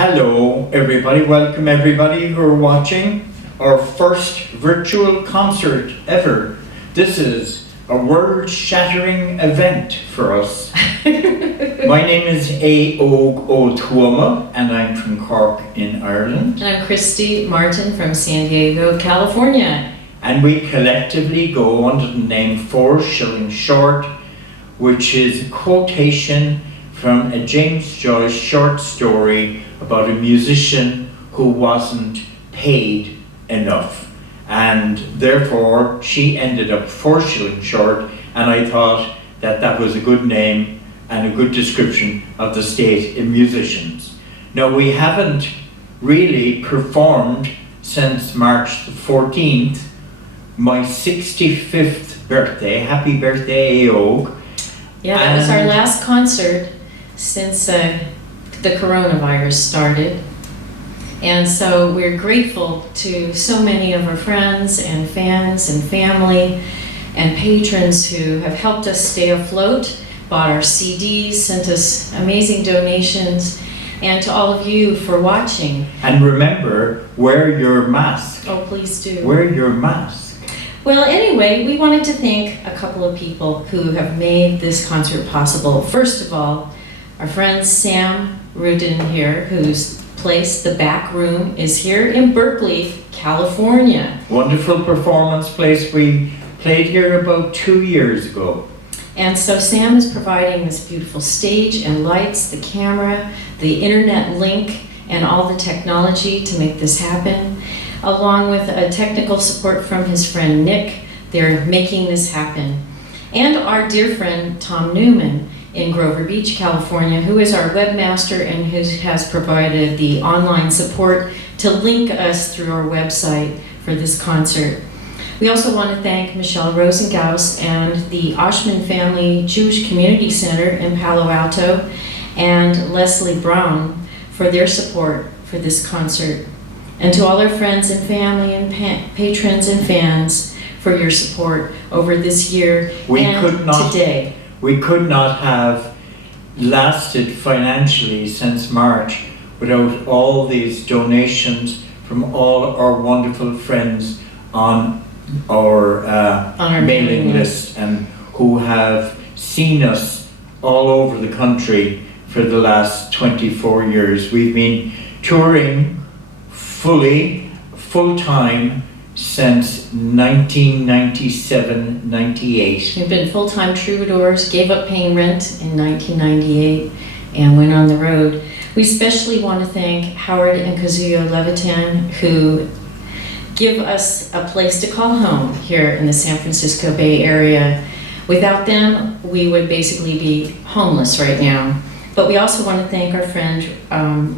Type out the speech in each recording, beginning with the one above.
Hello everybody, welcome everybody who are watching our first virtual concert ever. This is a world-shattering event for us. My name is Aog O'Tuama and I'm from Cork in Ireland. And I'm Christy Martin from San Diego, California. And we collectively go under the name 4 Shillings Short, which is a quotation from a James Joyce short story about a musician who wasn't paid enough, and therefore she ended up 4 shillings short, and I thought that that was a good name and a good description of the state in musicians. Now, we haven't really performed since March the 14th, my 65th birthday. Happy birthday, Aog. Yeah, that was our last concert since the coronavirus started. And so we're grateful to so many of our friends and fans and family and patrons who have helped us stay afloat, bought our CDs, sent us amazing donations, and to all of you for watching. And remember, wear your mask. Oh, please do. Wear your mask. Well, anyway, we wanted to thank a couple of people who have made this concert possible. First of all, our friend Sam Rudin here, whose place, The Back Room, is here in Berkeley, California. Wonderful performance place. We played here about 2 years ago. And so Sam is providing this beautiful stage and lights, the camera, the internet link, and all the technology to make this happen, along with technical support from his friend Nick. They're making this happen. And our dear friend Tom Newman in Grover Beach, California, who is our webmaster and who has provided the online support to link us through our website for this concert. We also want to thank Michelle Rosengaus and the Oshman Family Jewish Community Center in Palo Alto and Leslie Brown for their support for this concert. And to all our friends and family and patrons and fans for your support over this year today. We could not have lasted financially since March without all these donations from all our wonderful friends on our mailing list and who have seen us all over the country for the last 24 years. We've been touring full-time since 1997-98. We've been full-time troubadours, gave up paying rent in 1998, and went on the road. We especially want to thank Howard and Kazuyo Levitan, who give us a place to call home here in the San Francisco Bay Area. Without them, we would basically be homeless right now. But we also want to thank our friend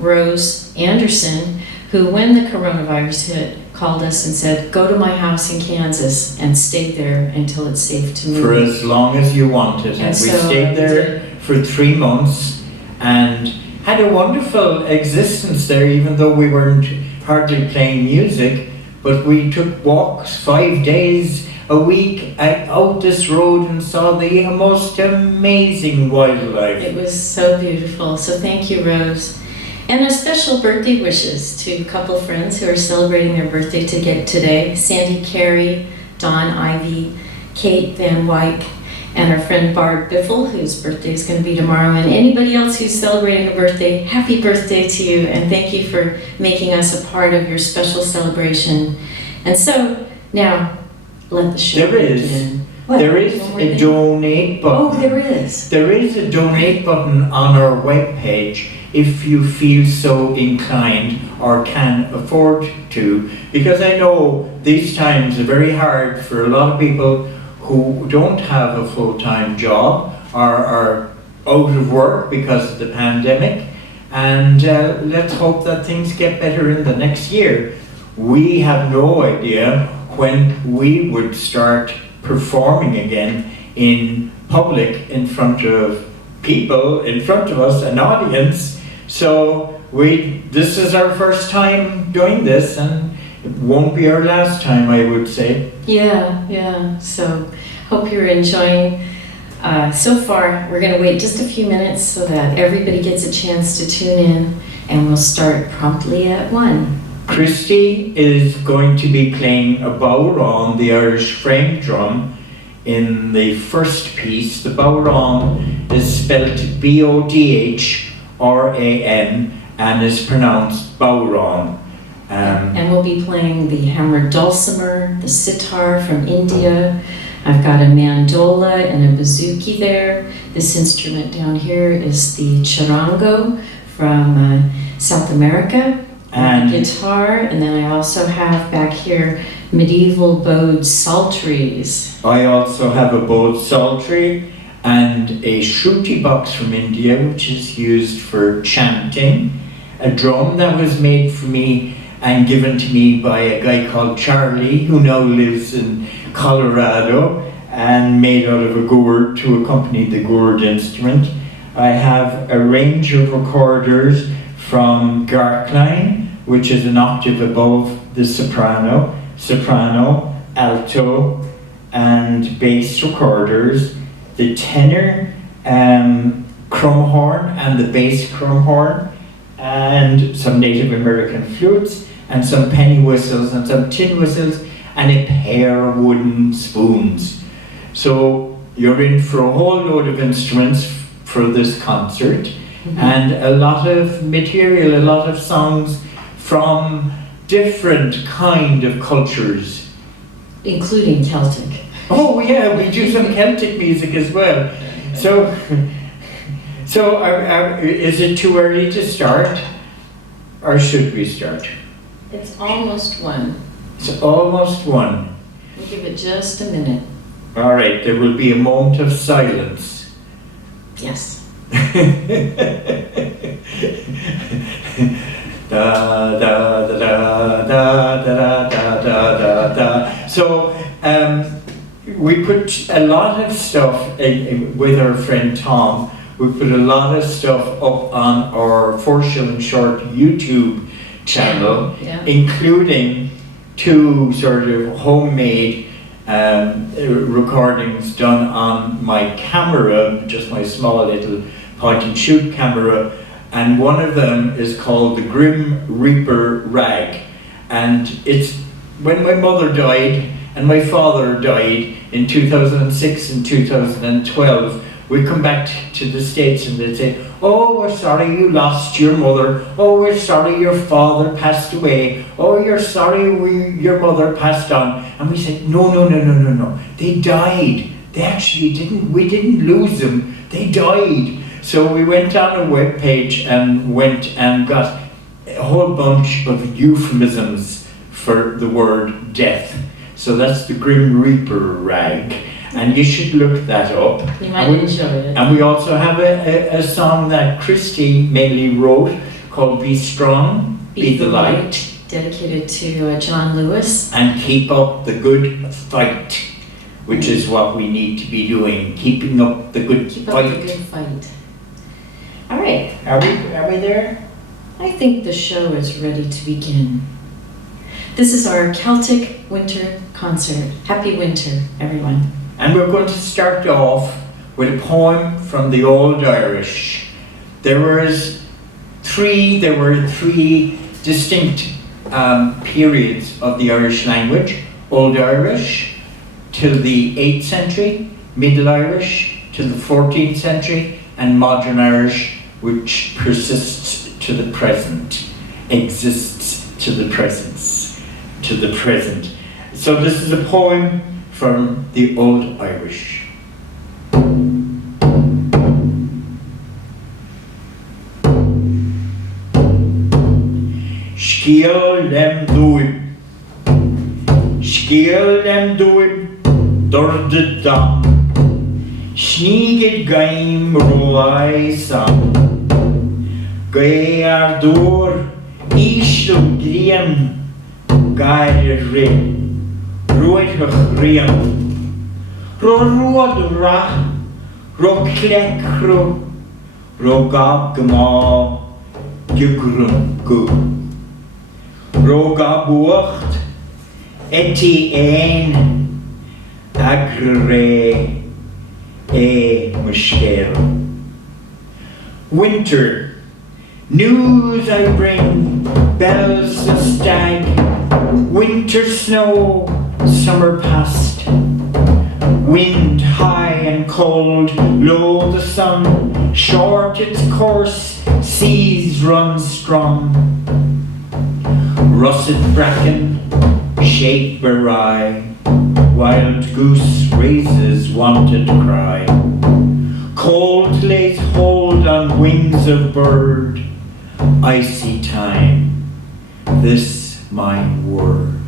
Rose Anderson, who, when the coronavirus hit, called us and said, go to my house in Kansas and stay there until it's safe to move. For as long as you wanted. And we stayed there for 3 months and had a wonderful existence there, even though we weren't hardly playing music. But we took walks 5 days a week out this road and saw the most amazing wildlife. It was so beautiful. So thank you, Rose. And a special birthday wishes to a couple of friends who are celebrating their birthday today. Sandy Carey, Don Ivy, Kate Van Wyck, and our friend Barb Biffle, whose birthday is going to be tomorrow. And anybody else who's celebrating a birthday, happy birthday to you. And thank you for making us a part of your special celebration. And so now, let the show begin. There is a donate button. Oh, there is. There is a donate button on our webpage if you feel so inclined or can afford to. Because I know these times are very hard for a lot of people who don't have a full-time job or are out of work because of the pandemic. And let's hope that things get better in the next year. We have no idea when we would start performing again in public in front of people, in front of us, an audience. So this is our first time doing this, and it won't be our last time, I would say. Yeah. So hope you're enjoying So far, we're going to wait just a few minutes so that everybody gets a chance to tune in, and we'll start promptly at 1. Christy is going to be playing a bodhrán, the Irish frame drum, in the first piece. The bodhrán is spelled B-O-D-H-R-A-N and is pronounced bodhrán. And we'll be playing the hammered dulcimer, the sitar from India. I've got a mandola and a bouzouki there. This instrument down here is the charango from South America. And the guitar, and then I also have back here medieval bowed psalteries. I also have a bowed psaltery and a shruti box from India, which is used for chanting. A drum that was made for me and given to me by a guy called Charlie, who now lives in Colorado, and made out of a gourd to accompany the gourd instrument. I have a range of recorders from Garkline, which is an octave above the soprano, alto, and bass recorders, the tenor crumhorn and the bass crumhorn, and some Native American flutes, and some penny whistles, and some tin whistles, and a pair of wooden spoons. So you're in for a whole load of instruments for this concert, and a lot of material, a lot of songs from different kind of cultures. Including Celtic. Oh yeah, we do some Celtic music as well. So is it too early to start? Or should we start? It's almost 1. It's almost 1. We'll give it just a minute. All right, there will be a moment of silence. Yes. Da, da, da, da, da, da, da, da, da. So we put a lot of stuff with our friend Tom. We put a lot of stuff up on our 4 Shilling Short YouTube channel, including 2 sort of homemade recordings done on my camera, just my small little point and shoot camera. And one of them is called the Grim Reaper Rag. And it's when my mother died and my father died in 2006 and 2012, we come back to the States and they'd say, oh, we're sorry you lost your mother. Oh, we're sorry your father passed away. Oh, you're sorry your mother passed on. And we said, no. They died. They actually didn't, we didn't lose them. They died. So we went on a web page and went and got a whole bunch of euphemisms for the word death. So that's the Grim Reaper Rag. And you should look that up. You might enjoy it. And we also have a song that Christy mainly wrote called Be Strong, Be the Light. Dedicated to John Lewis. And Keep Up the Good Fight, which is what we need to be doing. Keeping up the good Keep fight. Up the good fight. All right. Are we there? I think the show is ready to begin. This is our Celtic winter concert. Happy winter, everyone. And we're going to start off with a poem from the Old Irish. There were three distinct periods of the Irish language. Old Irish till the 8th century, Middle Irish till the 14th century, and Modern Irish, which persists to the present, exists to the presence, to the present. So this is a poem from the Old Irish. Sciel dem duib, dur de dam, snígid gaim roai sam, gai ar dúr, íslu griam, gair rin, roichach riam, ro ruad ra, ro clec ro, ro gab gma, gugrum gu. Ro gab uacht, eti ein, agre, mushkil. Winter, news I bring, bells the stag, winter snow, summer past. Wind high and cold, low the sun, short its course, seas run strong. Russet bracken, shake awry, wild goose raises wanted cry. Cold lays hold on wings of bird, icy time, this my word.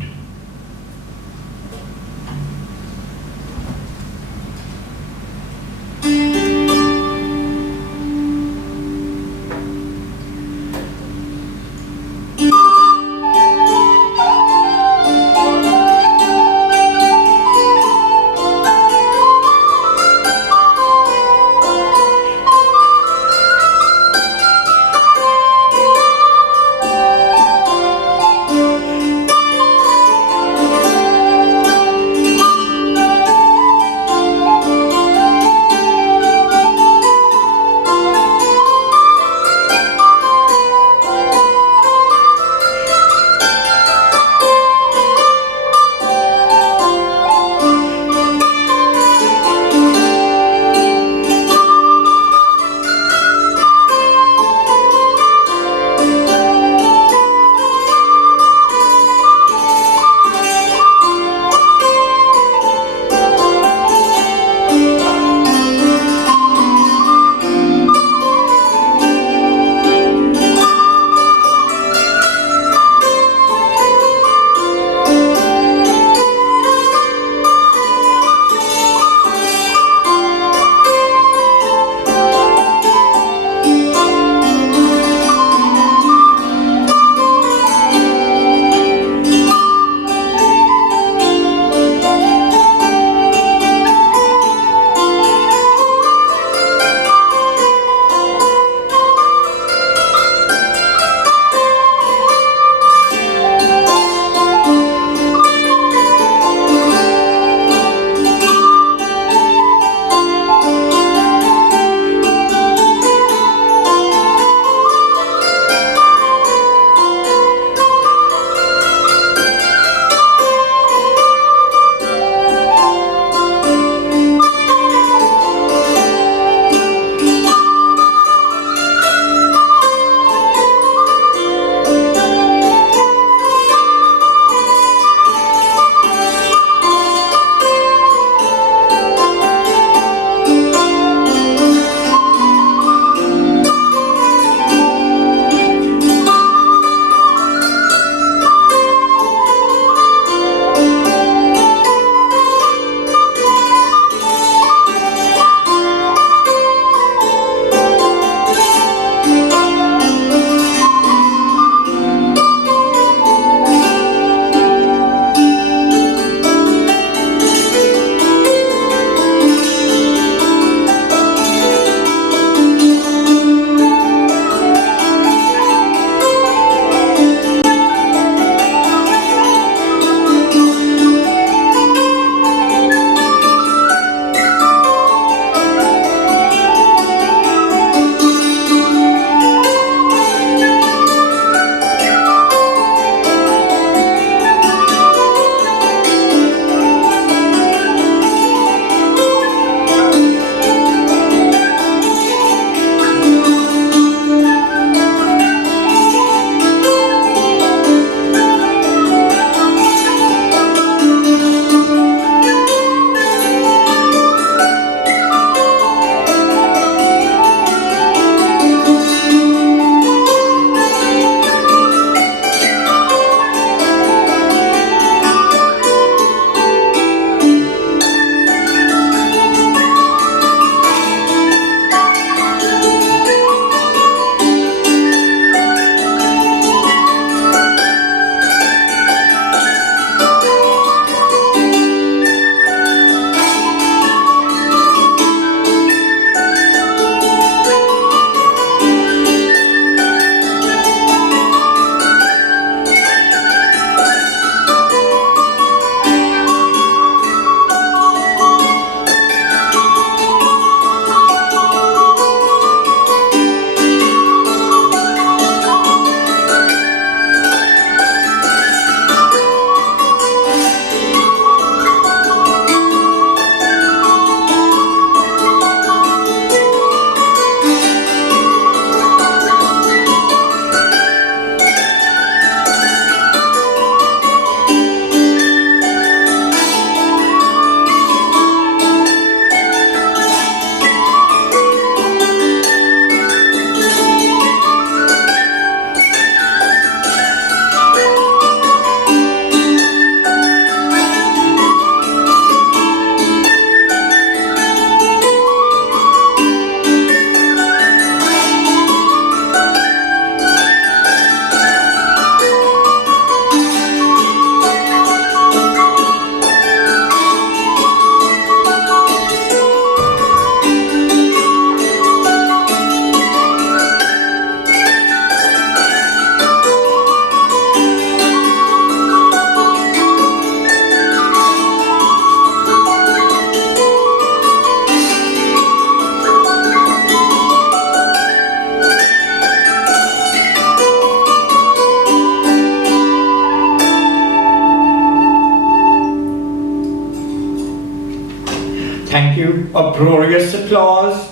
uproarious applause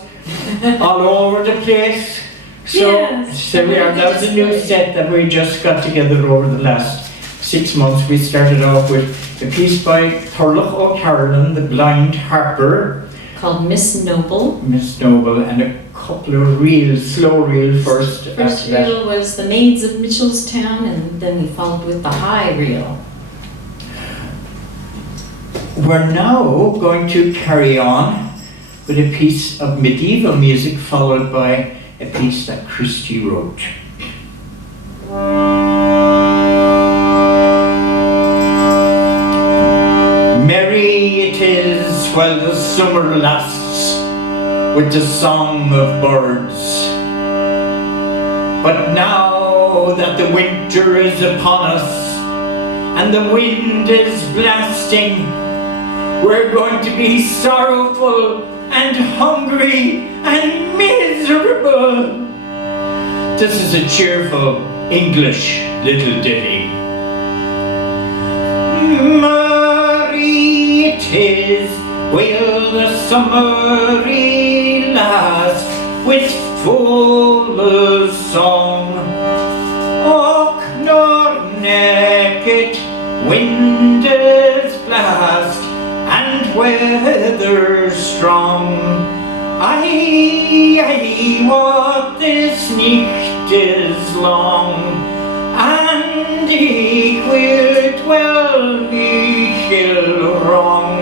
all over the place. So, Yes. so that was a new set that we just got together over the last 6 months. We started off with a piece by Thurlough O'Carolan, the blind harper, Called Miss Noble. Miss Noble, and a couple of reels, slow reel first. First after that. reel was The Maids of Mitchelstown, and then we followed with the high reel. We're now going to carry on with a piece of medieval music followed by a piece that Christie wrote. Merry it is while the summer lasts with the song of birds. But now that the winter is upon us and the wind is blasting, we're going to be sorrowful and hungry and miserable. This is a cheerful English little ditty. Merry it is while the summery last with full song. Och nor naked wind is blast and weather strong. Aye, what this nicht is long, and ich wird well michel wrong.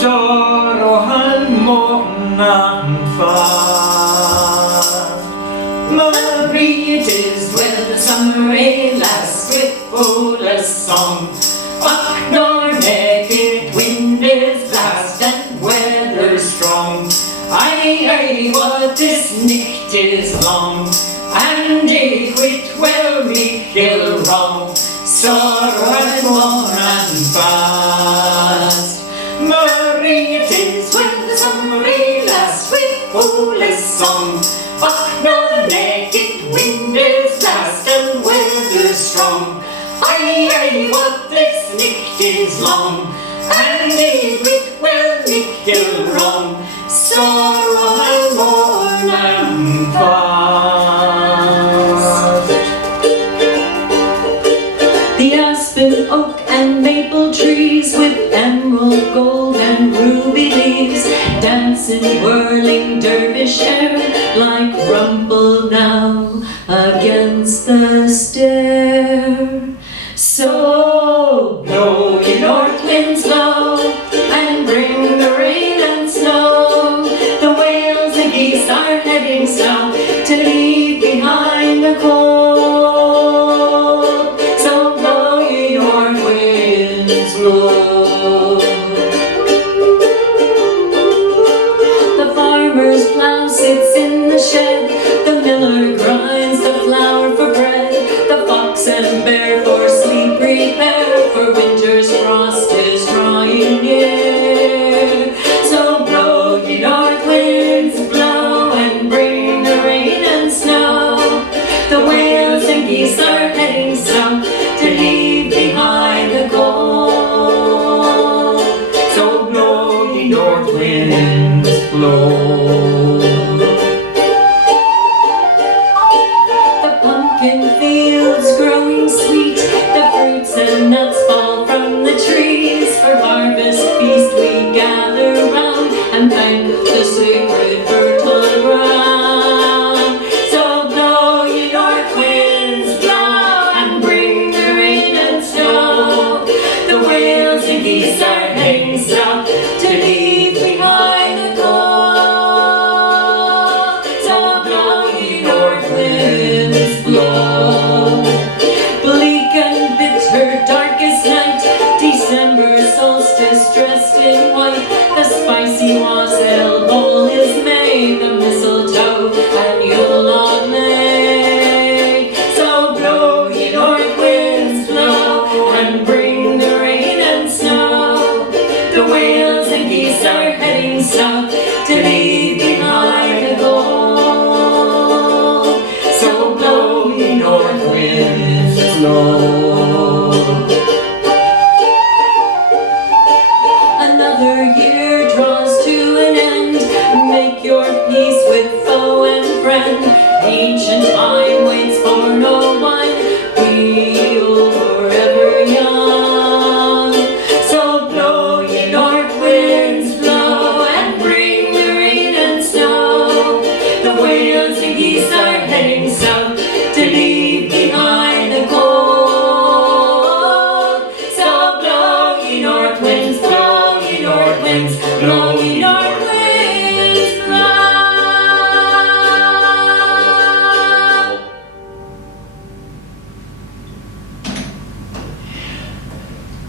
Sorrow and mourn and fast. Merry it is when the summery lasts with fullest song. Och nor naked wind is blast and weather strong. Aye, what this nicht is long, and ich wit well michel wrong. Sorrow and mourn and fast. Merry it is when the summery lasts with fullest song. Och nor naked wind is blast and weather strong. Aye, what this nicht is long, and ich wit well michel wrong. Sorrow and mourn and fast. The aspen, oak, and maple trees with emerald, gold, and ruby leaves dance in whirling dervish air like rumble now against the stair. So blow ye north winds blow and bring the rain and snow. The whales and geese are heading south to leave behind the cold. So blow ye north winds blow. The farmer's plow sits in the shed, the miller grinds the flour for bread, the fox and bear for sleep prepare, for winter's frost is drawing near. So blow ye north winds blow and bring the rain and snow. The whales and geese are heading south to leave behind the cold. So blow ye north winds blow. The pumpkin fields growing sweet, the fruits and nuts fall from the trees. For harvest feast we gather round and thank the sacred fertile ground. So blow ye north winds blow and bring the rain and snow. The whales and geese are heading south to leave behind the cold. So blow ye north winds blow. Bleak and bitter, darkest night, December solstice dressed in white. The spicy wassail bowl is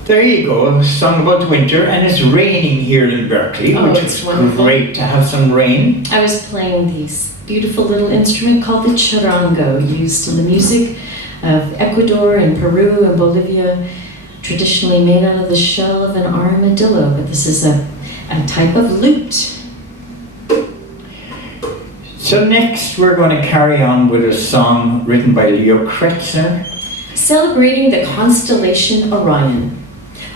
There you go, a song about the winter, and it's raining here in Berkeley, Oh, which it's is wonderful. great to have some rain. I was playing this beautiful little instrument called the charango, used in the music of Ecuador and Peru and Bolivia, traditionally made out of the shell of an armadillo, but this is a type of lute. So next we're going to carry on with a song written by Leo Kretzer. Celebrating the constellation Orion.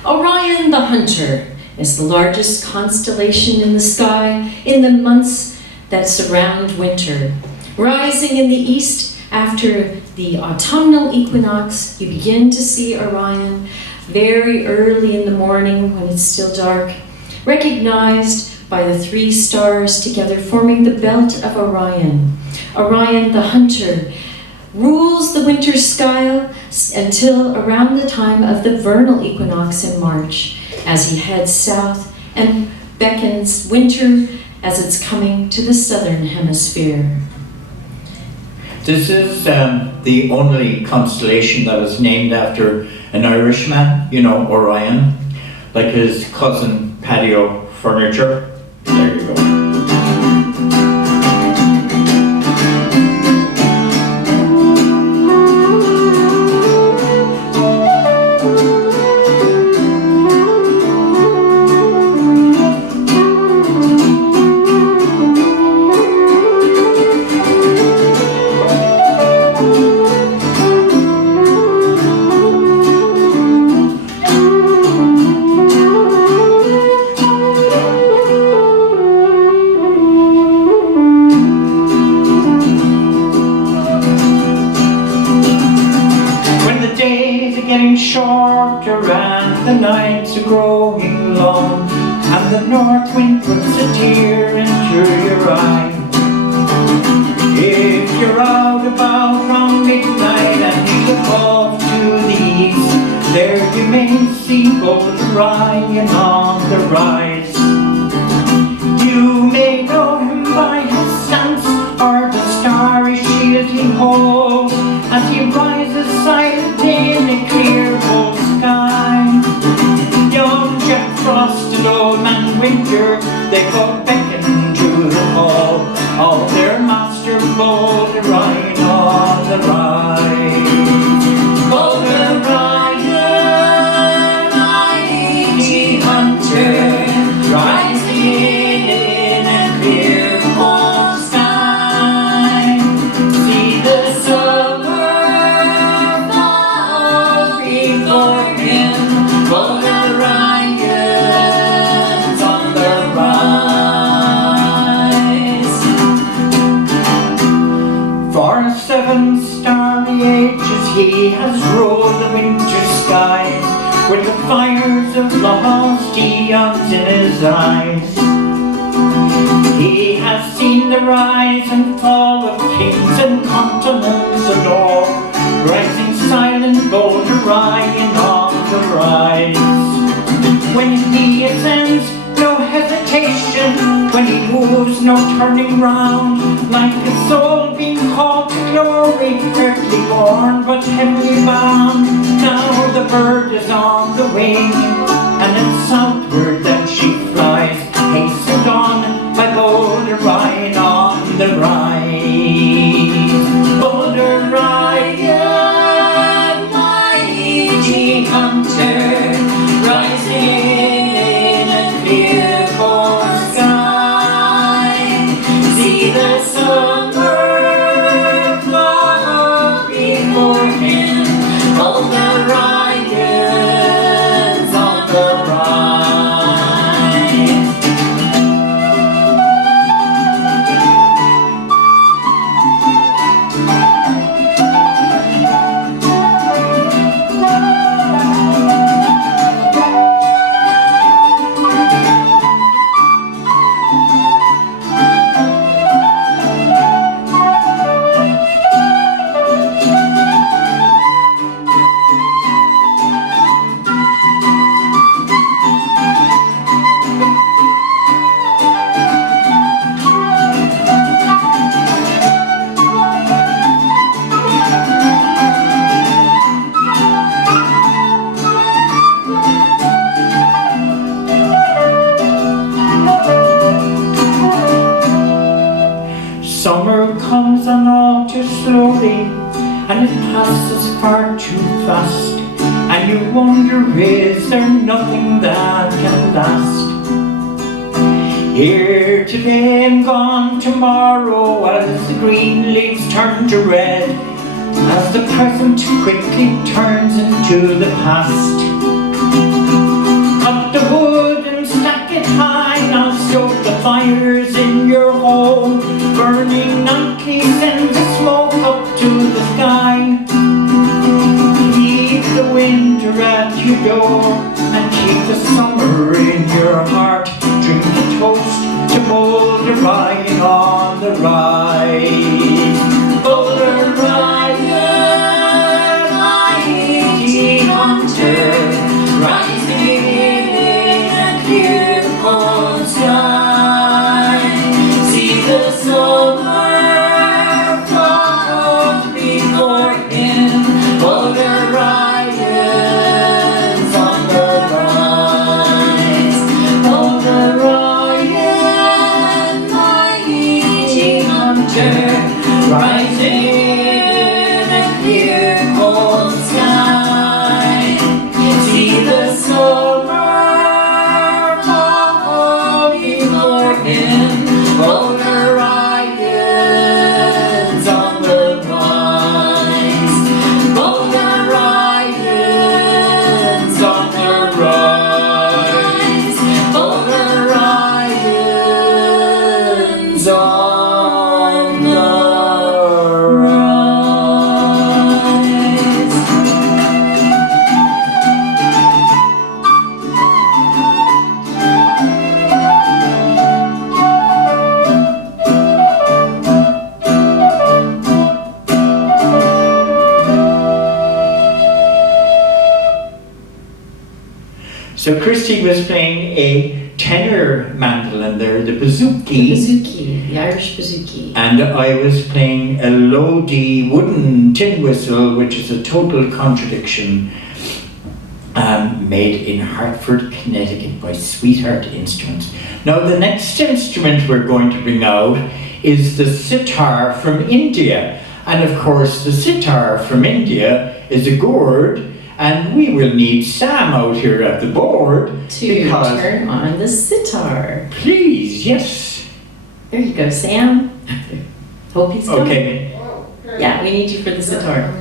Orion the Hunter is the largest constellation in the sky in the months that surround winter. Rising in the east after the autumnal equinox, you begin to see Orion very early in the morning when it's still dark, recognized by the 3 stars together forming the belt of Orion. Orion the Hunter rules the winter sky until around the time of the vernal equinox in March, as he heads south and beckons winter as it's coming to the southern hemisphere. This is the only constellation that was named after an Irishman, you know, Orion, like his cousin Patio Furniture. There you go. Getting shorter and the nights are growing long, and the north wind puts a tear into your eye. If you're out about round midnight and you look off to the east, there you may see bold Orion on the rise. You may know him by his stance or the starry shield he holds as he rises silent in a clear old sky. Young Jack Frost and Old Man Winter, they both beckon to the call of their master bold Orion on the rise. Bold Orion, mighty hunter, rising in a clear cold sky. See the summer fall before him, bold Orion's on the rise. For 7 starry ages he has ruled the winter skies, with the fires of lost eons in his eyes. He has seen the rise and fall of kings and continents adore, rising silent bold Orion on the rise. When he ascends, no hesitation, when he moves, no turning round, like a soul being called to glory, earthly born but heavenly bound. Now the bird is on the wing, and it's southward that she flies, hastened on by bold Orion on the rise. Bold Orion, mighty hunter, rising in a clear cold sky. See the summer fall before him, bold Orion's on the rise. Summer comes on all too slowly, and it passes far too fast, and you wonder, is there nothing that can last? Here today and gone tomorrow, as the green leaves turn to red, as the present quickly turns into the past. Cut the wood and stack it high, now stoke the fires in your home, burning nightly sends the smoke up to the sky. Keep the winter at your door, and keep the summer in your heart. Drink a toast to Boulder Ryan on the rise. Boulder Ryan, mighty hunter, rising in a clear cold sky. See the summer fall before him. Boulder Ryan's on the rise. Boulder Ryan, mighty hunter, rising in a clear cold sky. See the summer fall before him. Boulder Ryan's on the rise. Boulder Ryan's on the rise. Boulder Ryan's on the rise. So Christy was playing a tenor mandolin there, the The bouzouki, bouzouki, the Irish bouzouki. and I was playing a low D wooden tin whistle, which is a total contradiction, made in Hartford, Connecticut by Sweetheart Instruments. Now the next instrument we're going to bring out is the sitar from India, and of course the sitar from India is a gourd, and we will need Sam out here at the board To because, turn on the sitar. please, yes. There you go, Sam. Hope he's coming. Okay. Yeah, we need you for the sitar.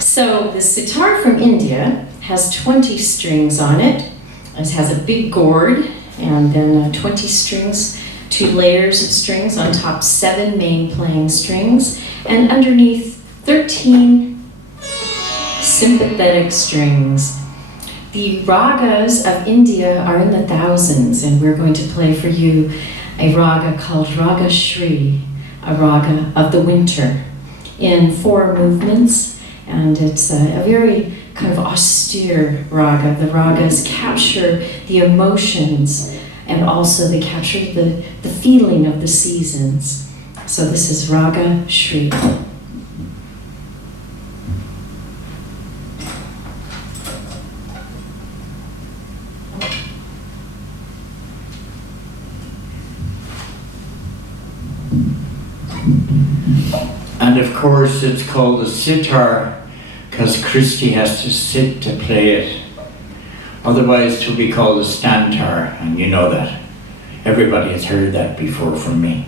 So the sitar from India has 20 strings on it. It has a big gourd and then 20 strings, 2 layers of strings, on top 7 main playing strings, and underneath 13 sympathetic strings. The ragas of India are in the thousands, and we're going to play for you a raga called Raga Shri, a raga of the winter, in 4 movements, and it's a very kind of austere raga. The ragas capture the emotions, and also they capture the feeling of the seasons. So this is Raga Shri. And of course it's called the sitar because Christy has to sit to play it. Otherwise it will be called the stantar, and you know that. Everybody has heard that before from me.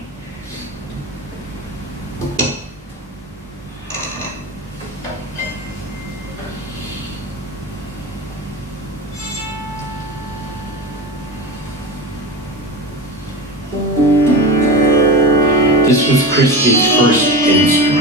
This was Christy's first instrument.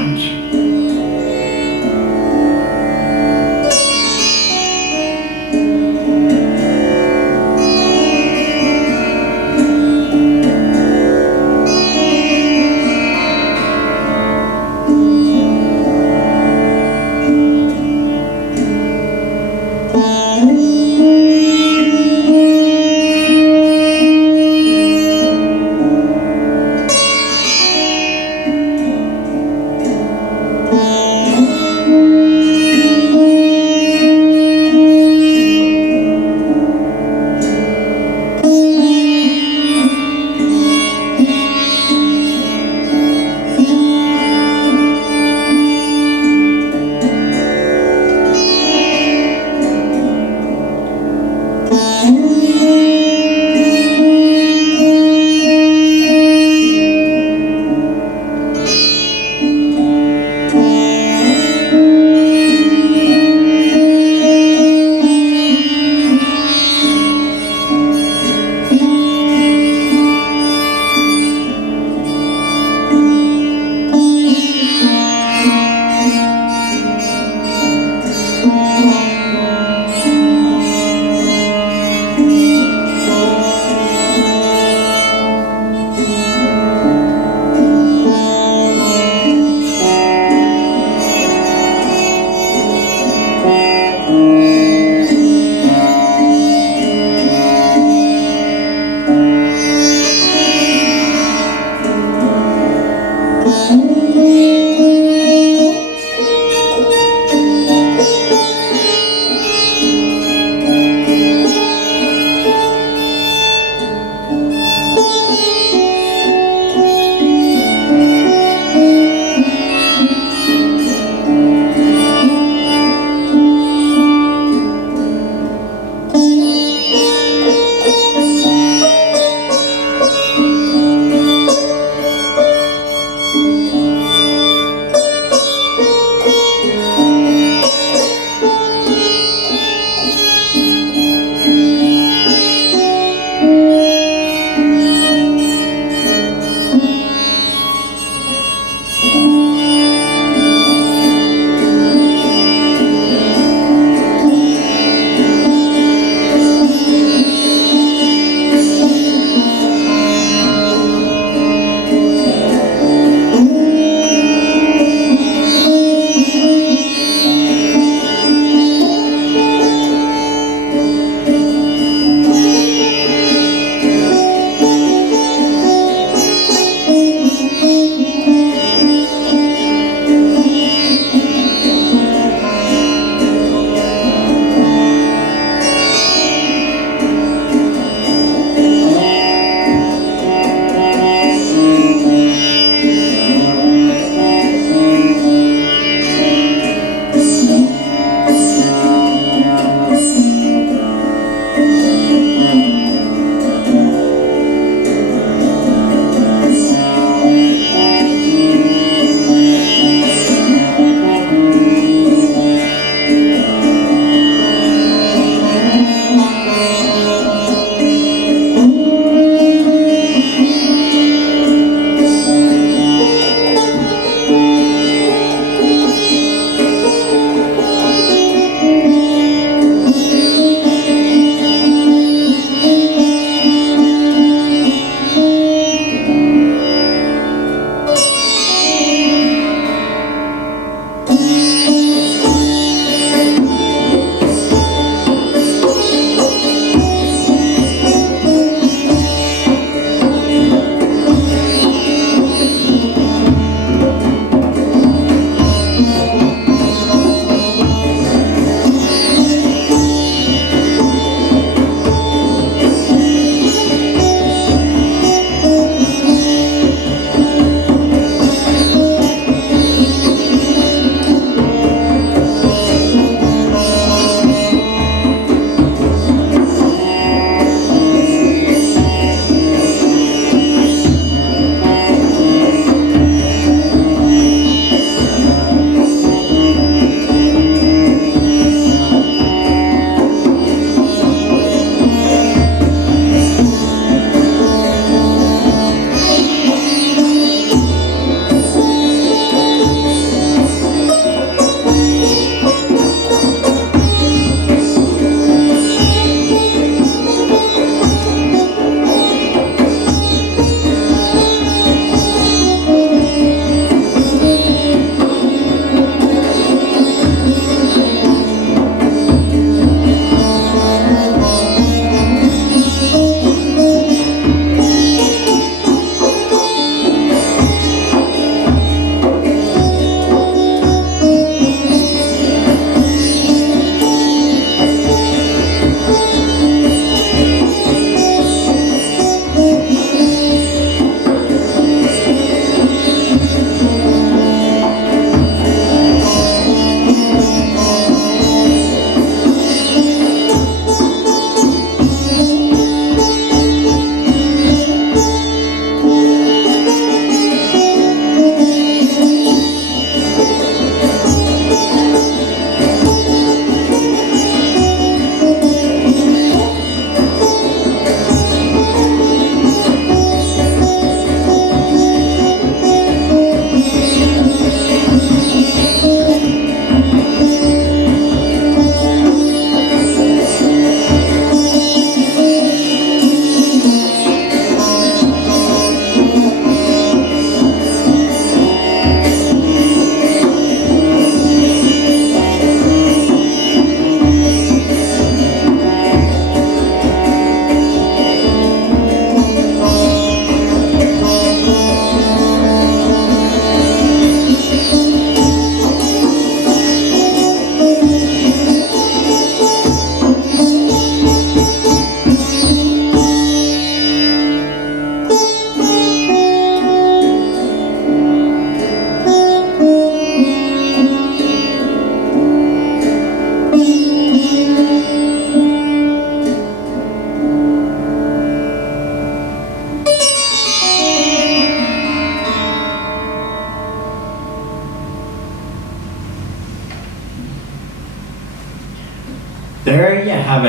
have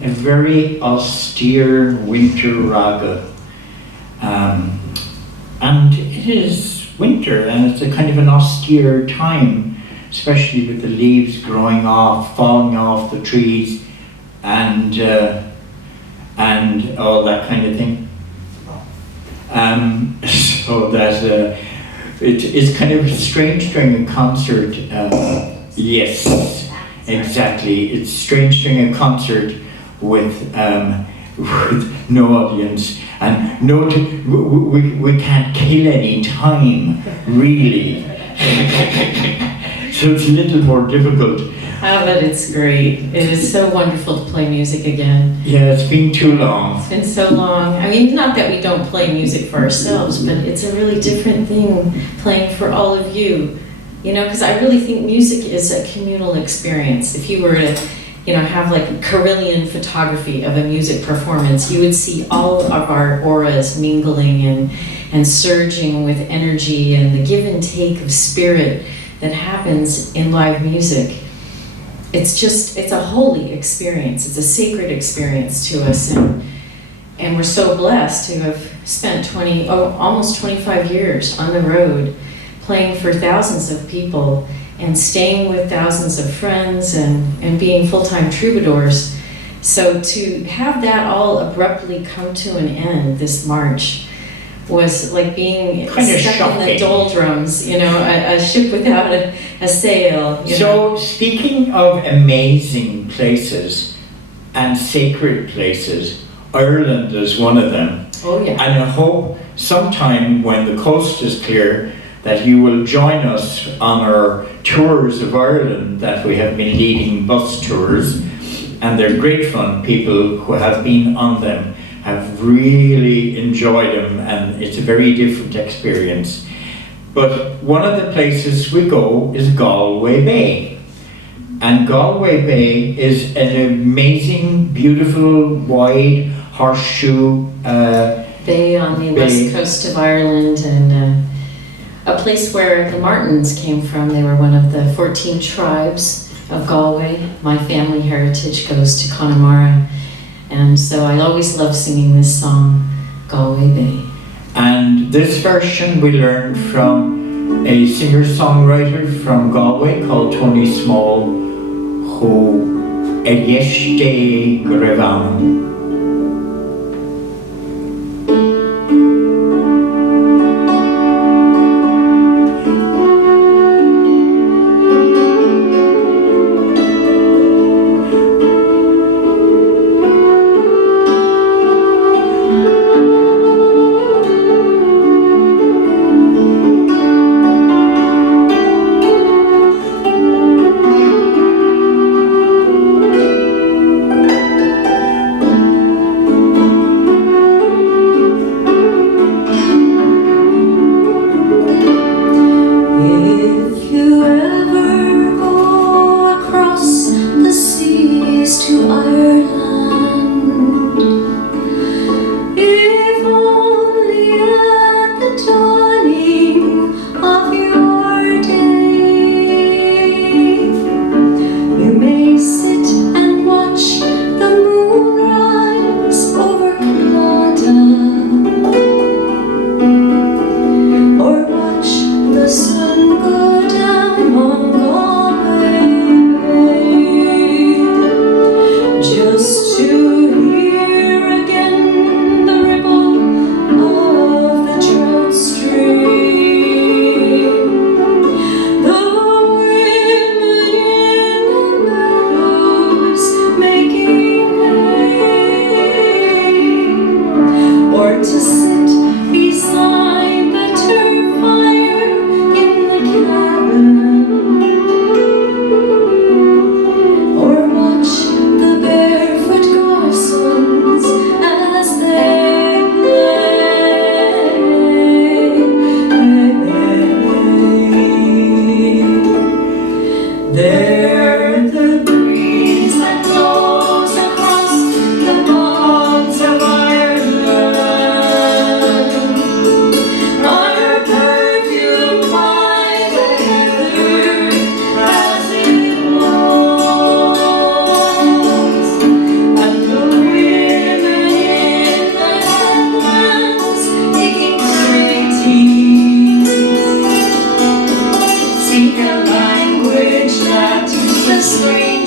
a very austere winter raga. And it is winter, and it's a kind of an austere time, especially with the leaves growing off, falling off the trees, and all that kind of thing. So that it's kind of strange during a concert. Yes, exactly. It's strange during a concert with no audience, and we can't kill any time, really. So it's a little more difficult. Oh, but it's great. It is so wonderful to play music again. Yeah, it's been too long. It's been so long. I mean, not that we don't play music for ourselves, but it's a really different thing playing for all of you. You know, because I really think music is a communal experience. If you were to, you know, have like a Carillion photography of a music performance, you would see all of our auras mingling and surging with energy and the give and take of spirit that happens in live music. It's a holy experience. It's a sacred experience to us, and we're so blessed to have spent almost 25 years on the road playing for thousands of people and staying with thousands of friends and being full-time troubadours. So to have that all abruptly come to an end this March was like being stuck in the doldrums, you know, a ship without a sail. So, speaking of amazing places and sacred places, Ireland is one of them. Oh yeah. And I hope sometime when the coast is clear that you will join us on our tours of Ireland that we have been leading, bus tours, and they're great fun. People who have been on them have really enjoyed them, and it's a very different experience. But one of the places we go is Galway Bay. And Galway Bay is an amazing, beautiful, wide horseshoe bay on the west coast of Ireland, and a place where the Martins came from. They were one of the 14 tribes of Galway. My family heritage goes to Connemara. And so I always love singing this song, Galway Bay. And this version we learned from a singer-songwriter from Galway called Tony Small, who Elieste Grevan.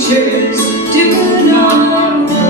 strangers do not know.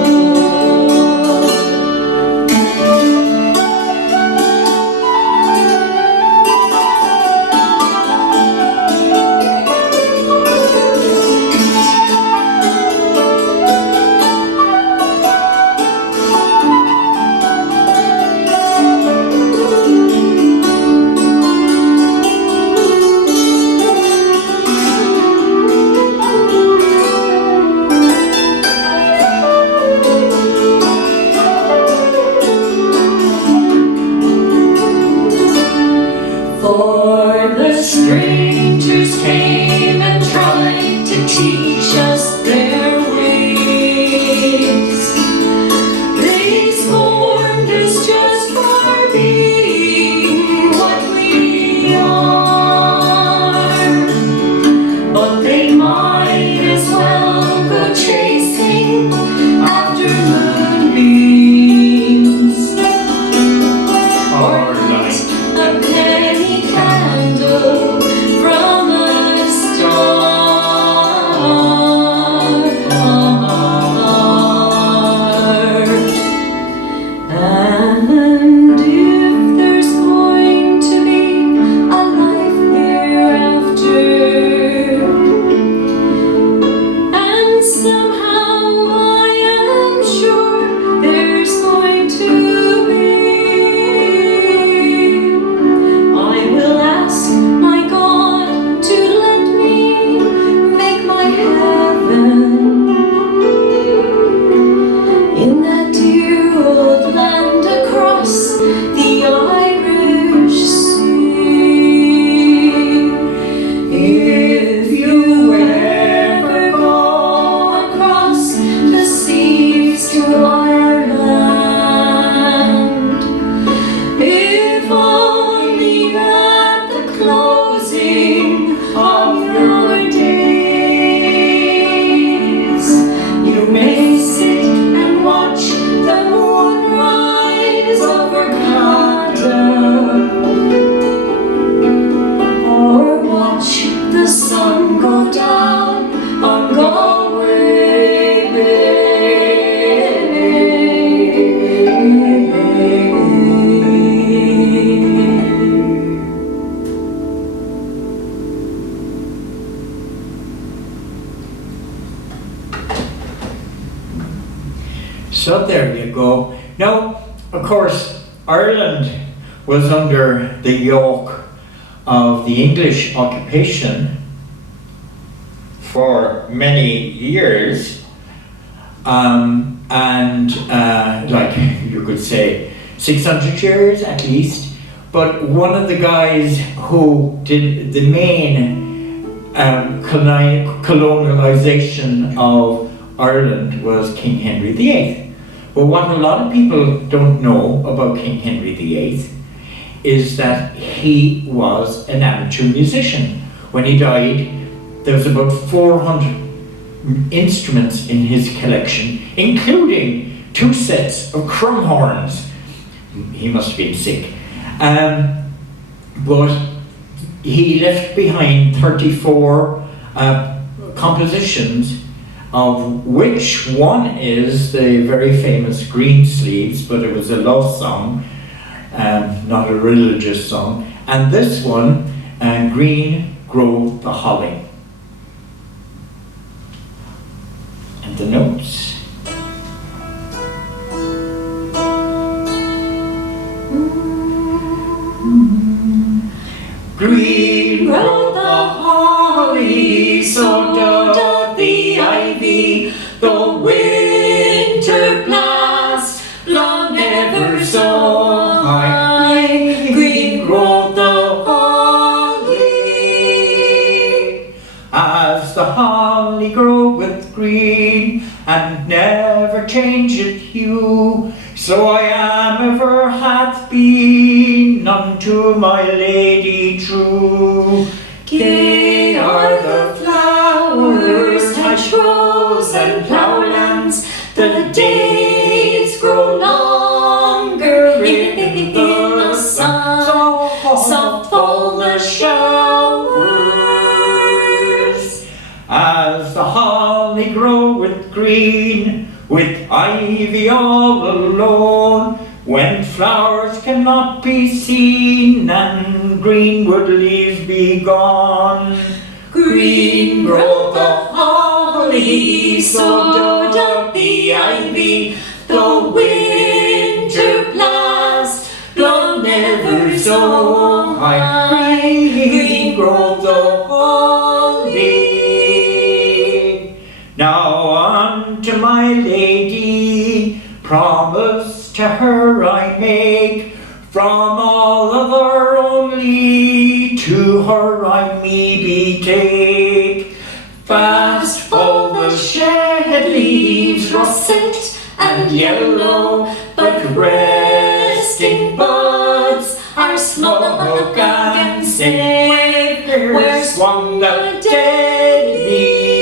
For the strangers came and tried to teach us their ways. They scorned us just for being what we are. But they might as well go chasing after moonbeams, or light a penny candle from a star. And if there's going to be a life hereafter, and somehow I am sure there's going to be, I will ask my God to let me make my heaven in that dear old land across the Irish Sea. If you ever go across the seas to Ireland, if only at the closing of your days, you may sit and watch the moon rise over Cardiff, or watch the sun go down on Galway Bay. So there you go. Now, of course, Ireland was under the yoke of the English occupation for many years, and like you could say 600 years at least. But one of the guys who did the main colonialization of Ireland was King Henry VIII. But what a lot of people don't know about King Henry VIII is that he was an amateur musician. When he died, there was about 400 instruments in his collection, including 2 sets of crumhorns. He must have been sick. But he left behind 34 compositions, of which one is the very famous Green Sleeves, but it was a love song, not a religious song. And this one, Green Grow the Holly. And the notes. Green grow the holly, so doth the ivy, the winter blast blow never so high. Green grow the holly, as the holly groweth green, and never changeth hue, so I am ever hath been unto my lady true. Gay are the flowers, hedgerows and ploughlands, the days grow longer in the sun, soft fall the showers, as the holly grows green, with ivy all alone, when flowers cannot be seen and greenwood leaves be gone. Green grow the holly, so doth the ivy, the winter blast blow never so high. Green grow the holly. Now unto my lady, promise to her I make, from all other only to her I me betake. Fast fall the shed leaves, russet and yellow, but resting buds are smoke and safe, where swung the dead leaves.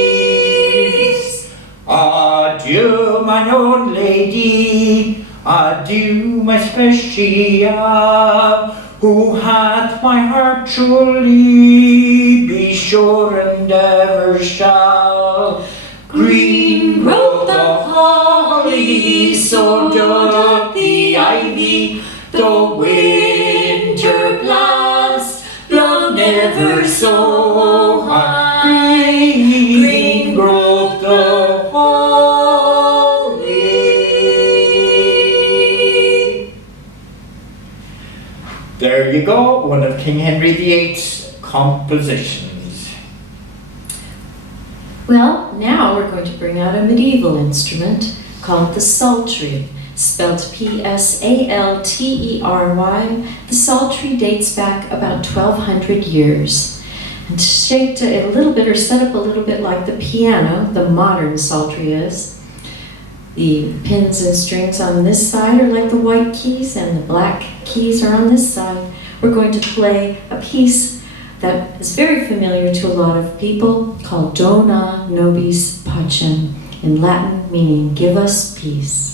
Adieu, mine own lady, adieu, my Specia, who hath my heart truly, be sure and ever shall. Green grow the holly, so doth the ivy, the winter blast blow never so high. Green grow the holly. There you go, one of King Henry VIII's compositions. Well, now we're going to bring out a medieval instrument called the psaltery, spelled P-S-A-L-T-E-R-Y. The psaltery dates back about 1200 years and shaped a little bit or set up a little bit like the piano, the modern psaltery is. The pins and strings on this side are like the white keys and the black keys are on this side. We're going to play a piece that is very familiar to a lot of people called Dona Nobis Pacem, in Latin meaning give us peace.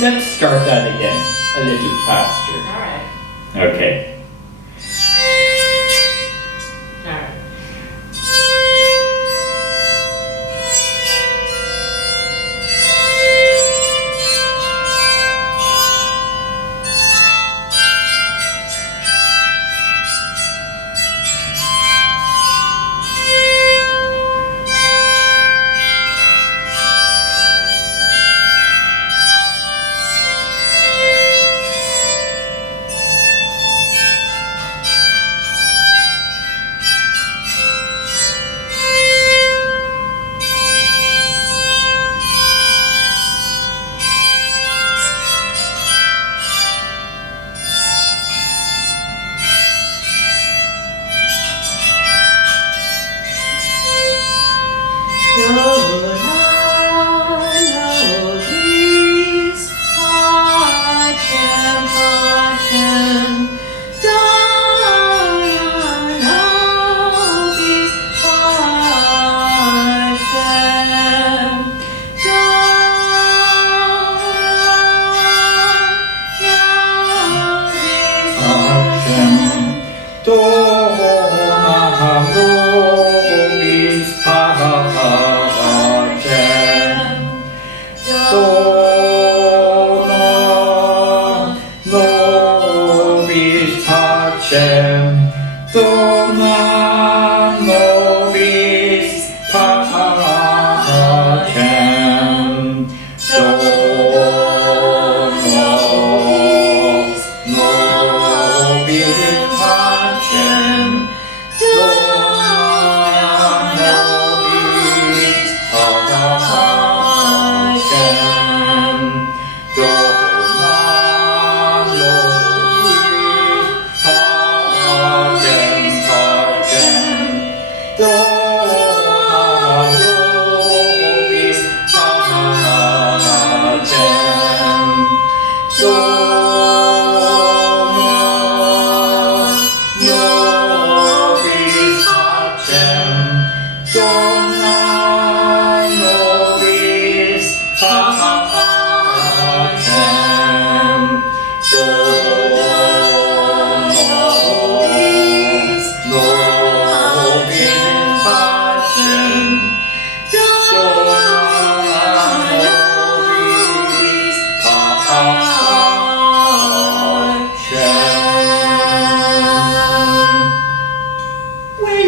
Let's start that again, a little faster. All right. Okay. All right.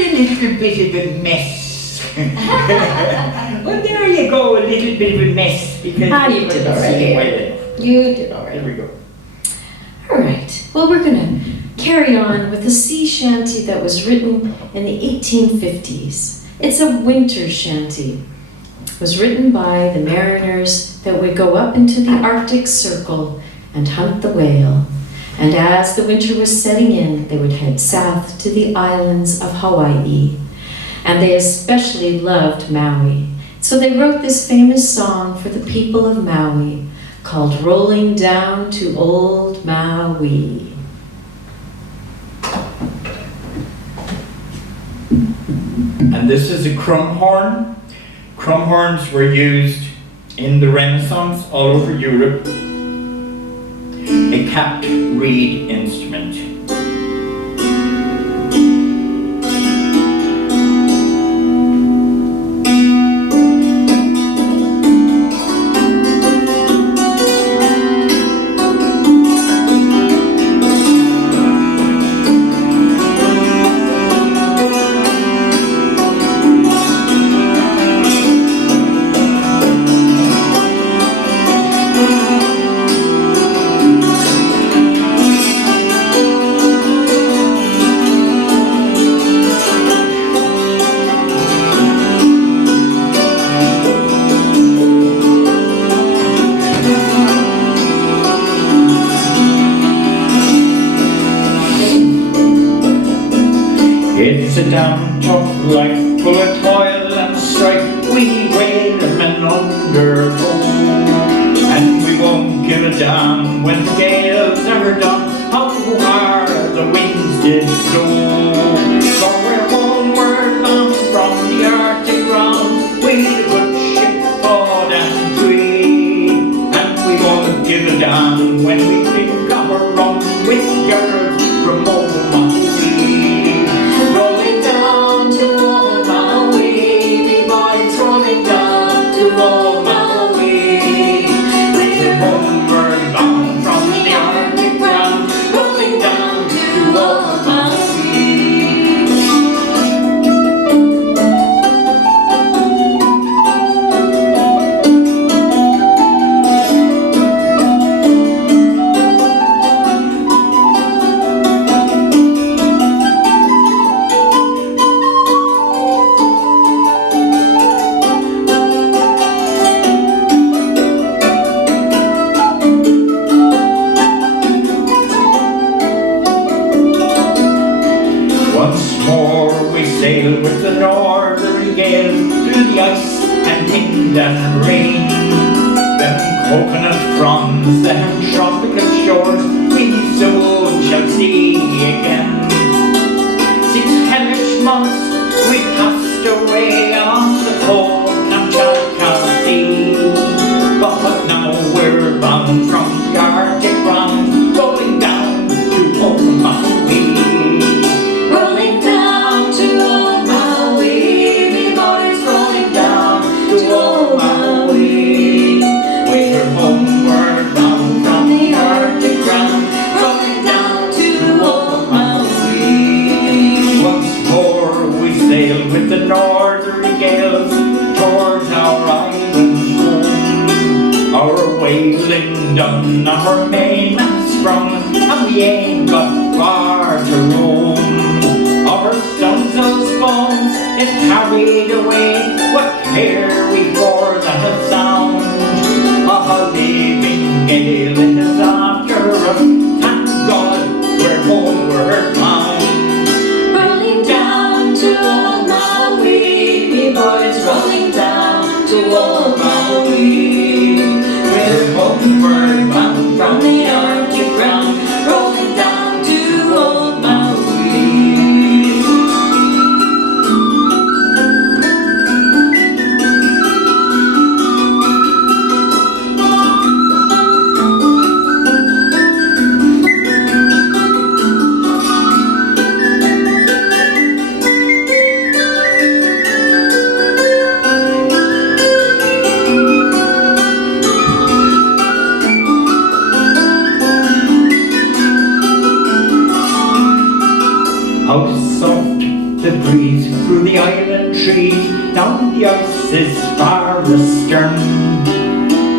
a little bit of a mess. Well, there you go, a little bit of a mess. Because You did all right. You did all right. There we go. All right. Well, we're going to carry on with a sea shanty that was written in the 1850s. It's a winter shanty. It was written by the mariners that would go up into the Arctic Circle and hunt the whale. And as the winter was setting in, they would head south to the islands of Hawaii. And they especially loved Maui. So they wrote this famous song for the people of Maui called Rolling Down to Old Maui. And this is a crumhorn. Crumhorns were used in the Renaissance all over Europe. A capped reed instrument. It's a damn tough life, full of toil and strife. We whalemen undergo, and we won't give a damn when the gales are done. How hard the winds did blow. For we're homeward bound from the Arctic ground, with a good ship, broad and free. And we won't give a damn when we drink our rum with girls from Omaha. Sail with the northern gale through the ice and wind and rain. Them coconut fronds, them tropical shores, we soon shall see again. 6 hellish months we passed away on the cold Kamchatka Sea. But now we're bound from the Arctic ground, rolling down to Omaha. With the northerly gales towards our island home. Our whaling done, our mainmast sprung, and we ain't got far to roam. Our stunsails bones is carried away, what care we for that sound? A living gale is after us, thank God we're homeward bound. Boys rolling down to old Maui. We're homeward bound from the Arctic ground, rolling down to old Maui. breeze through the island trees, down the ice's far astern.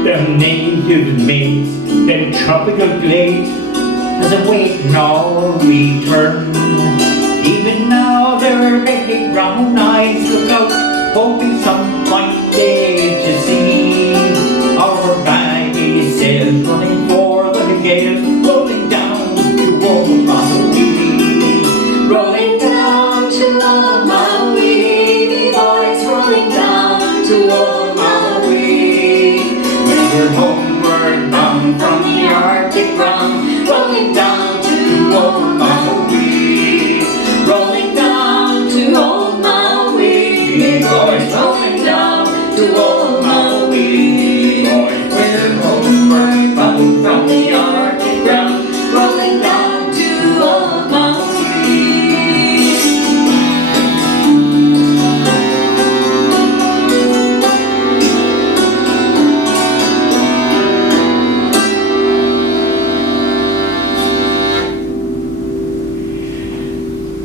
Them native maids, them tropical glades, as a waiting our return. Even now their big brown eyes look out, hoping some fine day to see our baggy sails running for the gales, rolling down to old Maui. Rolling down to old Maui, boys, rolling down to old Maui. We're homeward bound from the Arctic ground, rolling down to old Maui. Rolling down to old Maui, boys, rolling down to old Maui. Boys, we're homeward bound from the Arctic ground, rolling down to old Maui.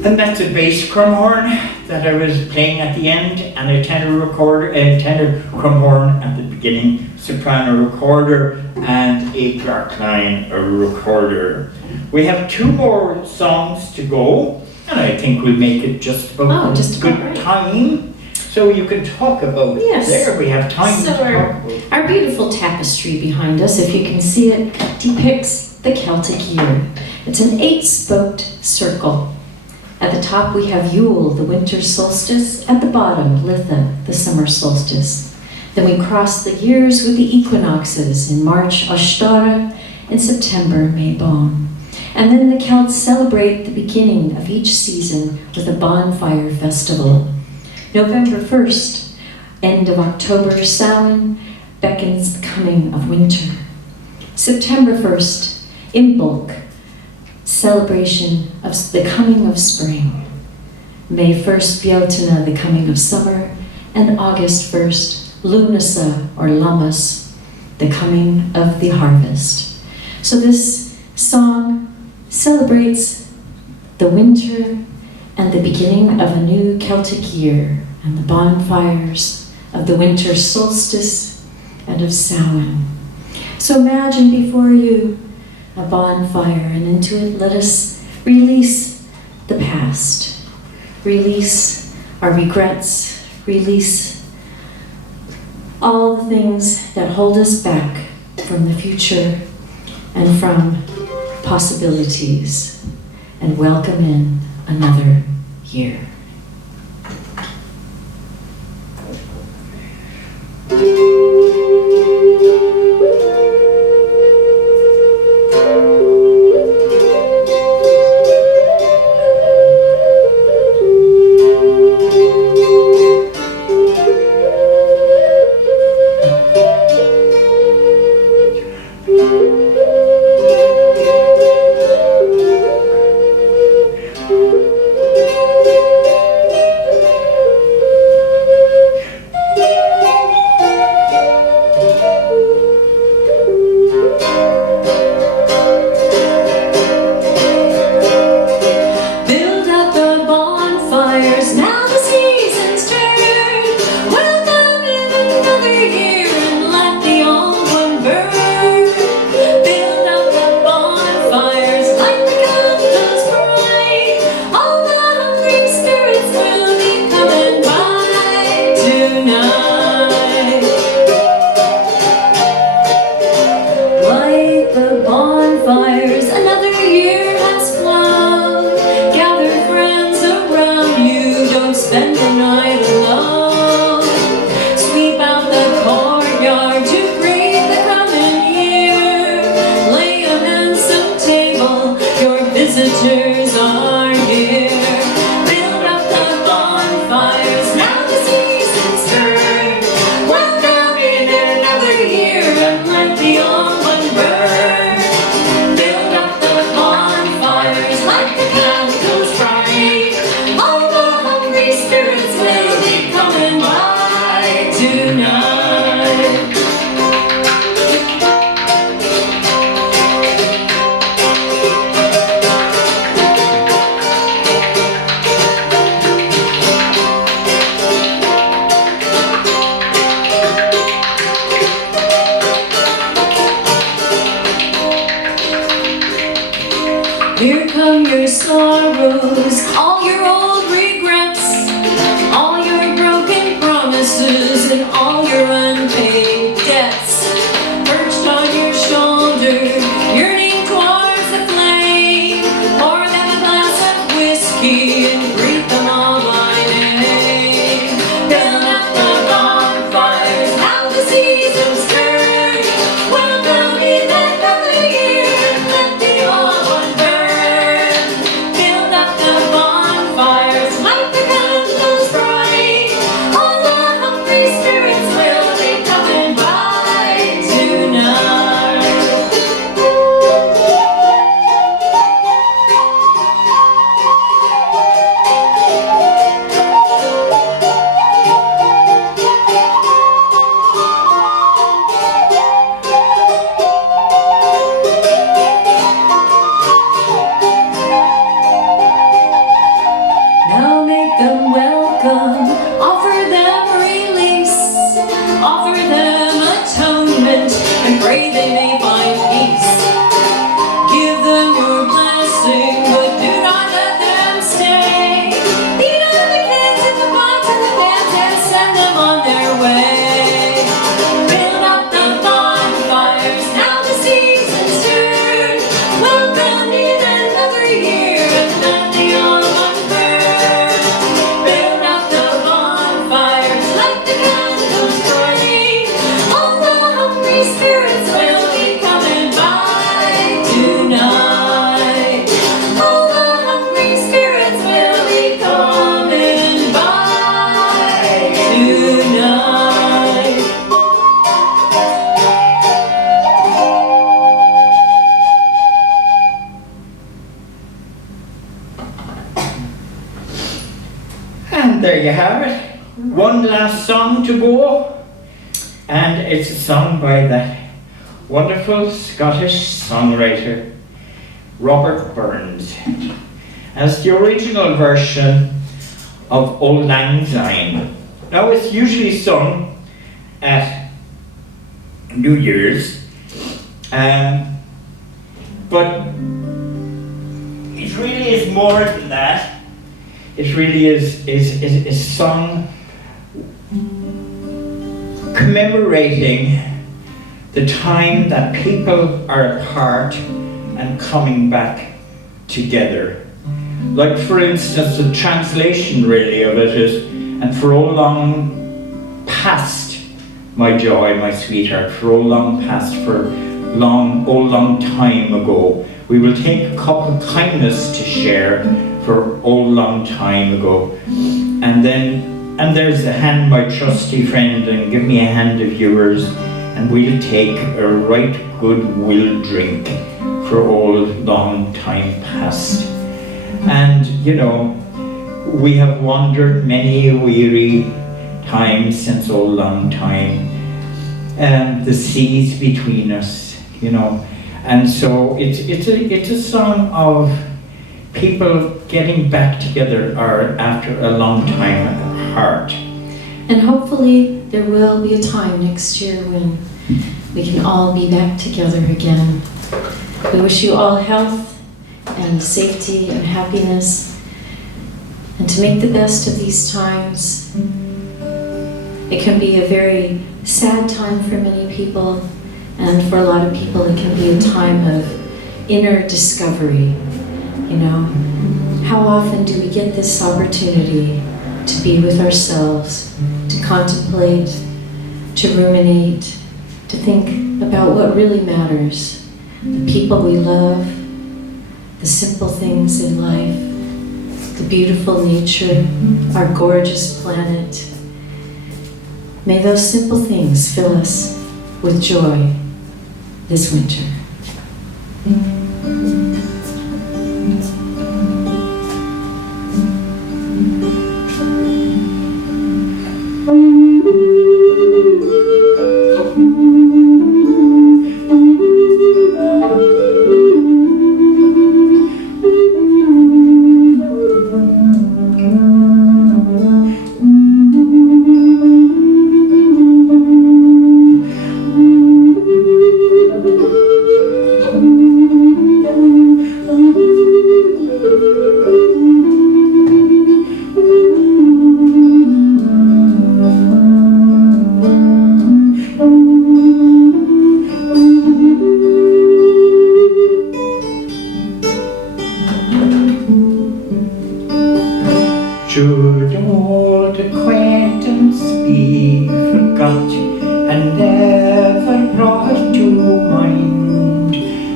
And that's a bass crumhorn that I was playing at the end, and a tenor crumhorn at the beginning, soprano recorder, and a clarkline recorder. We have 2 more songs to go, and I think we'll make it just about good right. time. So you can talk about there. We have time to talk about. Our beautiful tapestry behind us, if you can see it, depicts the Celtic year. It's an 8-spoked circle. At the top we have Yule, the winter solstice. At the bottom, Litha, the summer solstice. Then we cross the years with the equinoxes. In March, Ostara. In September, Mabon. And then the Celts celebrate the beginning of each season with a bonfire festival. November 1st, end of October, Samhain beckons the coming of winter. September 1st, Imbolc, celebration of the coming of spring. May 1st, Beotana, the coming of summer. And August 1st, Lunasa or Lammas, the coming of the harvest. So this song celebrates the winter and the beginning of a new Celtic year and the bonfires of the winter solstice and of Samhain. So imagine before you a bonfire, and into it let us release the past, release our regrets, release all the things that hold us back from the future and from possibilities, and welcome in another year. Spirits will have it. One last song to go, and it's a song by that wonderful Scottish songwriter Robert Burns. As the original version of Old Lang Syne. Now it's usually sung at New Year's, but it really is more than that. It really is sung commemorating the time that people are apart and coming back together. Like, for instance, the translation really of it is, and for all long past, my joy, my sweetheart, for all long past, for long time ago, we will take a cup of kindness to share for all long time ago. And there's the hand, my trusty friend, and give me a hand of yours, and we'll take a right good will drink for all long time past. And you know, we have wandered many weary times since all long time, and the seas between us, you know. And so it's a song of people getting back together or after a long time apart. And hopefully there will be a time next year when we can all be back together again. We wish you all health and safety and happiness, and to make the best of these times. It can be a very sad time for many people, and for a lot of people it can be a time of inner discovery. You know, how often do we get this opportunity to be with ourselves, to contemplate, to ruminate, to think about what really matters, the people we love, the simple things in life, the beautiful nature, our gorgeous planet. May those simple things fill us with joy this winter. Should old acquaintance be forgot and never brought to mind?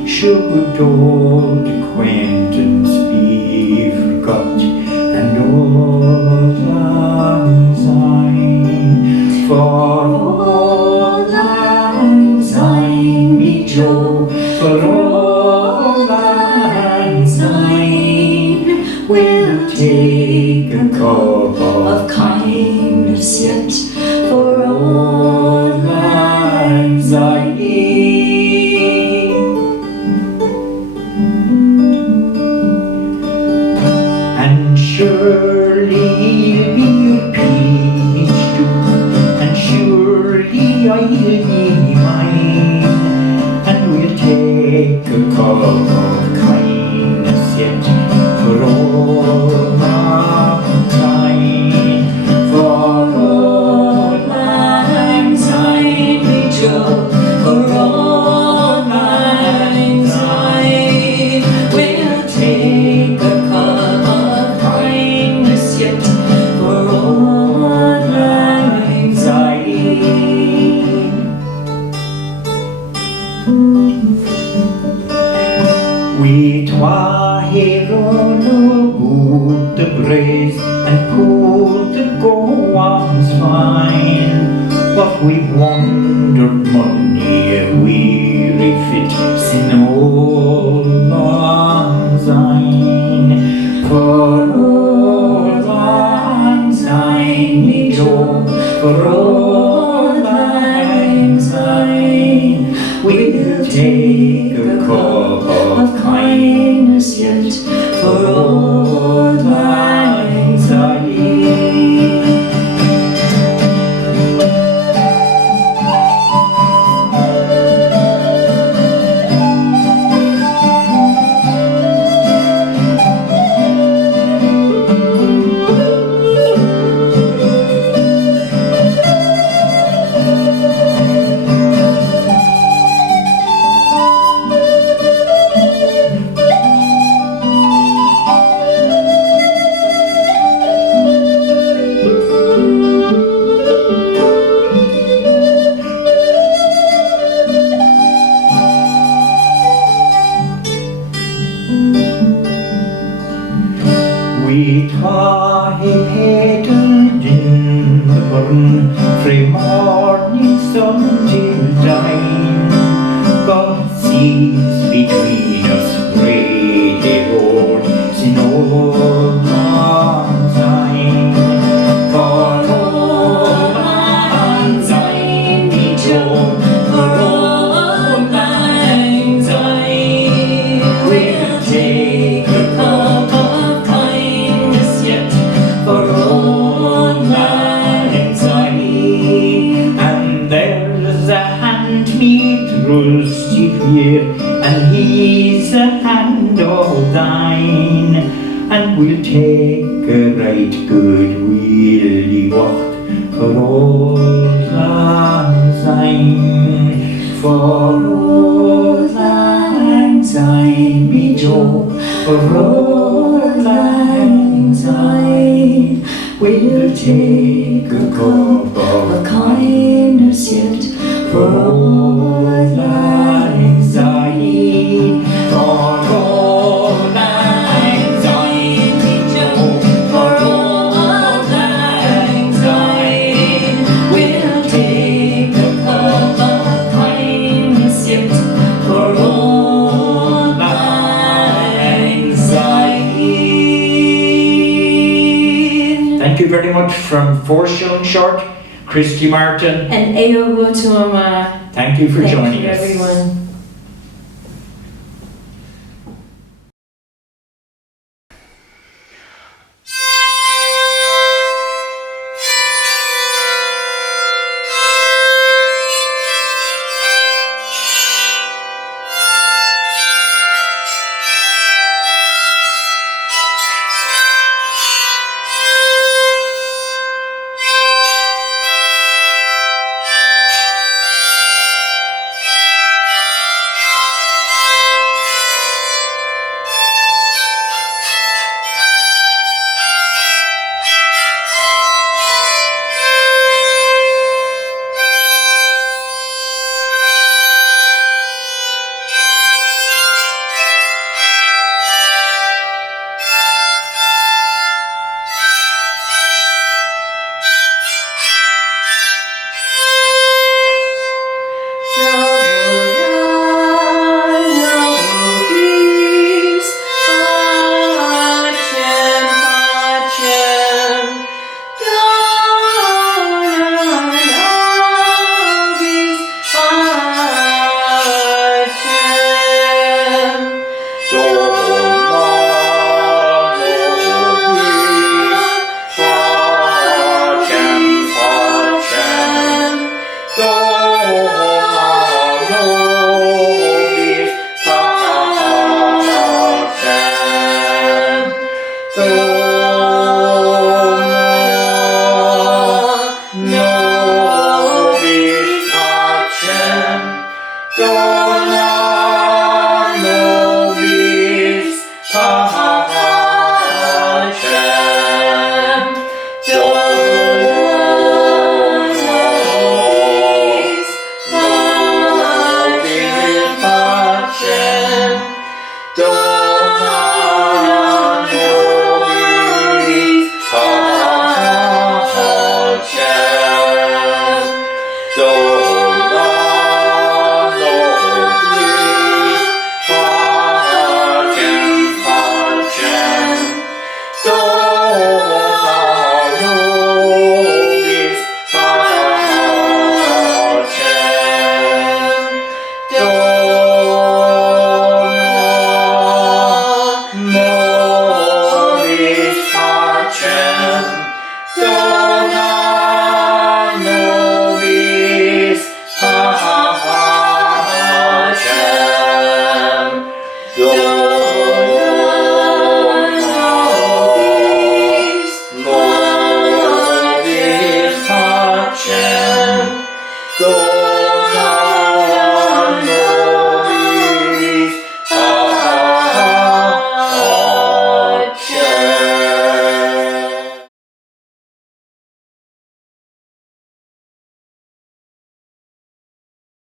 Should old acquaintance be forgot and old lang syne? For old lang syne me jo, for old lang syne will take a cup of kindness yet for old lang syne. And surely he'll be pleased to, and surely I'll be mine, and we'll take a cup of kindness yet for old lang syne, for old lang syne me jo, for old lang syne we'll take a cup of kindness yet for old lang syne. We twa here on the braes and pulled the goings fine, but we wandered many a weary fit sin old lang syne, for old lang syne me Joe, for all lang syne. We'll take a cup of kindness yet, for all lang syne. We thought he paddled in the burn frae morning sun till dine, but seas between us great they rolled sin old lang syne. For old lang syne me Joe, for old lang syne. We'll take a cup of kindness yet, for old lang syne. And there's a handmaid rusty here, and he's a hand of thine, and we'll take a right good weally walk, for old lang syne. For old lang syne me Joe, for old lang syne. We'll take a cup of kindness yet, for old lang syne. For old lang syne me Joe, for old lang syne. We'll take a cup of kindness yet, for old lang syne. Thank you very much from 4 Shillings Short, Christy Martin. And Eo Gotuama. Thank you for joining us. Thank you, everyone.